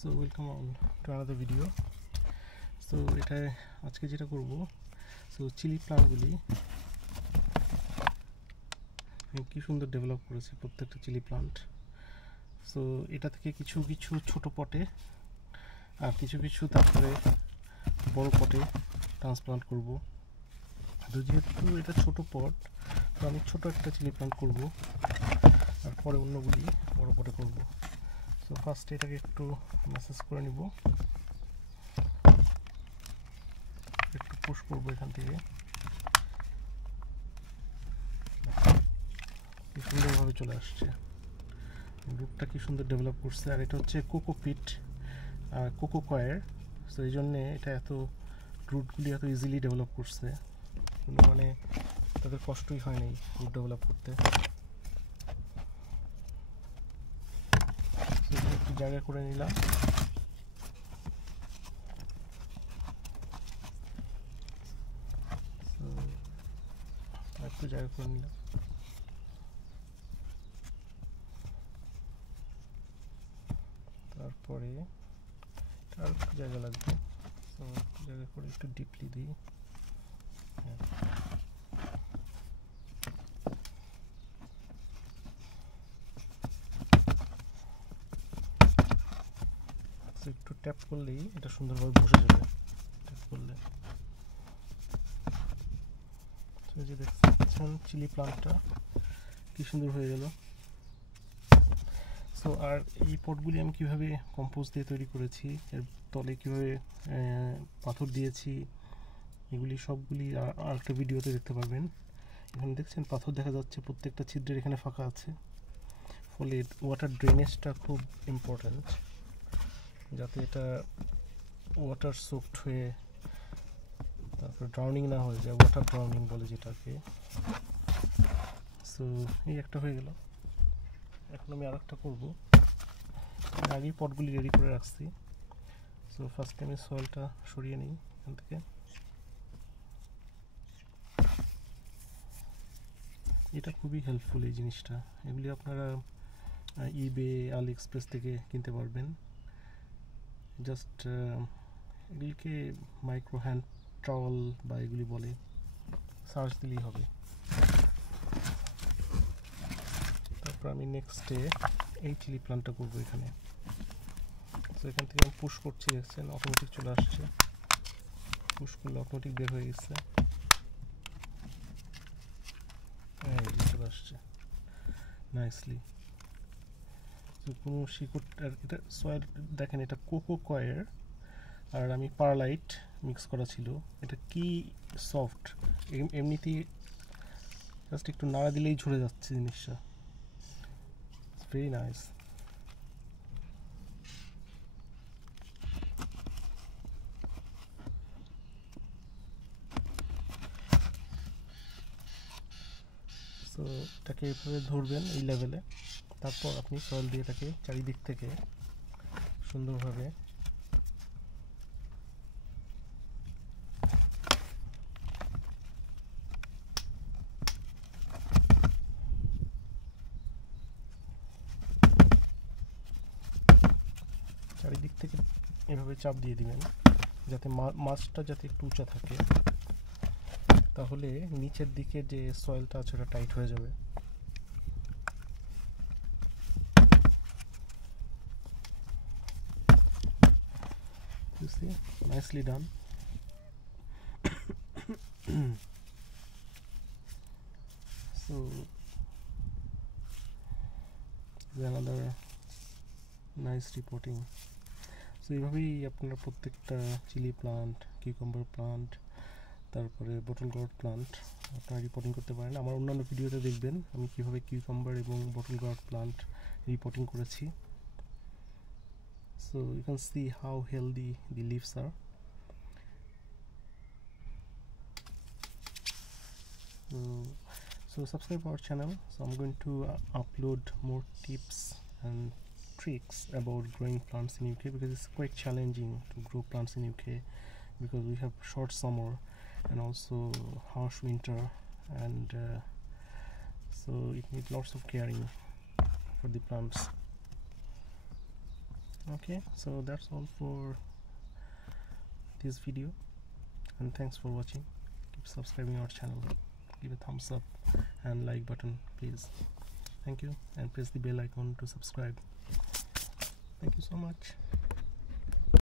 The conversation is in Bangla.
So welcome on to another video. So এটা আজকে যেটা করব, সো চিলি প্লান্টগুলি কি সুন্দর ডেভেলপ করেছে প্রত্যেকটা চিলি প্লান্ট। সো এটা থেকে কিছু কিছু ছোট পটে আর কিছু কিছু তারপরে বড় পটে ট্রান্সপ্লান্ট করব। তো যেহেতু এটা ছোট পট, তো আমি ছোট একটা চিলি প্লান্ট করব আর পরে অন্যগুলি বড় পটে করব। সো ফার্স্টে এটাকে একটু ম্যাসেজ করে নিব, একটু পুশ করবো এখান থেকে। কি সুন্দরভাবে চলে আসছে, রুটটা কি সুন্দর ডেভেলপ করছে। আর এটা হচ্ছে কোকোপিট আর কোকো কয়ের, সো এই জন্যে এটা এত রুটগুলি এত ইজিলি ডেভেলপ করছে, কোনো মানে তাদের কষ্টই হয় নাই রুট ডেভেলপ করতে। একটু জায়গা করে নিলাম, একটু জায়গা করে নিলাম। তারপরে আর একটু জায়গা লাগবে, তো একটু জায়গা করে একটু ডিপলি দিই। একটু ট্যাপ করলেই এটা সুন্দরভাবে বসে যাবে। ট্যাপ করলে যে দেখছেন চিলি প্লান্টটা কি সুন্দর হয়ে গেল। সো আর এই পটগুলি আমি কিভাবে কম্পোস্ট দিয়ে তৈরি করেছি, এর তলে কিভাবে পাথর দিয়েছি, এগুলি সবগুলি আর একটা ভিডিওতে দেখতে পারবেন। এখানে দেখছেন পাথর দেখা যাচ্ছে, প্রত্যেকটা ছিদ্রের এখানে ফাঁকা আছে, ফলে ওয়াটার ড্রেনেজটা খুব ইম্পর্ট্যান্ট, যাতে এটা ওয়াটার সোকড হয়ে তারপর ড্রাউনিং না হয়ে যায়, ওয়াটার ড্রাউনিং বলে যেটাকে। সো এই একটা হয়ে গেল, এখন আমি আর একটা করবো। আগেই পটগুলি রেডি করে রাখছি। সো ফার্স্টে আমি সয়েলটা সরিয়ে নিই এখান থেকে। এটা খুবই হেল্পফুল এই জিনিসটা, এগুলি আপনারা ইবে, আলি এক্সপ্রেস থেকে কিনতে পারবেন। জাস্ট এগুলিকে মাইক্রো হ্যান্ড ট্রাওয়েল বা এগুলি বলে, সার্চ দিলেই হবে। তারপর আমি নেক্সটে এই চিলি প্লান্টটা করবো এখানে। তো এখান থেকে আমি পুশ করছি, দেখছেন অটোমেটিক চলে আসছে, পুশ করলে অটোমেটিক বের হয়ে গেছে, চলে আসছে নাইসলি। তো কোনো শিকড়, আর এটা সয়েল দেখেন, এটা কোকো কয়ের আর আমি পারলাইট মিক্স করা ছিল। এটা কি সফট, এমনিতেই জাস্ট একটু নাড়া দিলেই ঝরে যাচ্ছে জিনিসটা, ভেরি নাইস। সো এটাকে এভাবে ধরবেন এই লেভেলে, তারপর আপনি সয়েল দিয়ে এটাকে চারিদিক থেকে সুন্দরভাবে চারিদিক থেকে এভাবে চাপ দিয়ে দিবেন, যাতে মাছটা যাতে একটু উঁচা থাকে, তাহলে নিচের দিকে যে সয়েলটা আছে ওটা টাইট হয়ে যাবে। You see, nicely done. So another nice reporting. So এইভাবেই আপনারা প্রত্যেকটা চিলি প্লান্ট, কিউকাম্বার প্লান্ট, তারপরে বটল গার্ড প্লান্ট আপনারা রিপোর্টিং করতে পারেন। আমার অন্যান্য ভিডিওতে দেখবেন আমি কীভাবে কিউকাম্বার এবং বটল গার্ড প্লান্ট রিপোর্টিং করেছি। So you can see how healthy the leaves are. So subscribe our channel. So I'm going to upload more tips and tricks about growing plants in UK, because it's quite challenging to grow plants in UK because we have short summer and also harsh winter, and so it needs lots of caring for the plants. Okay, so that's all for this video, and thanks for watching. Keep subscribing our channel, give a thumbs up and like button please. Thank you, and press the bell icon to subscribe. Thank you so much.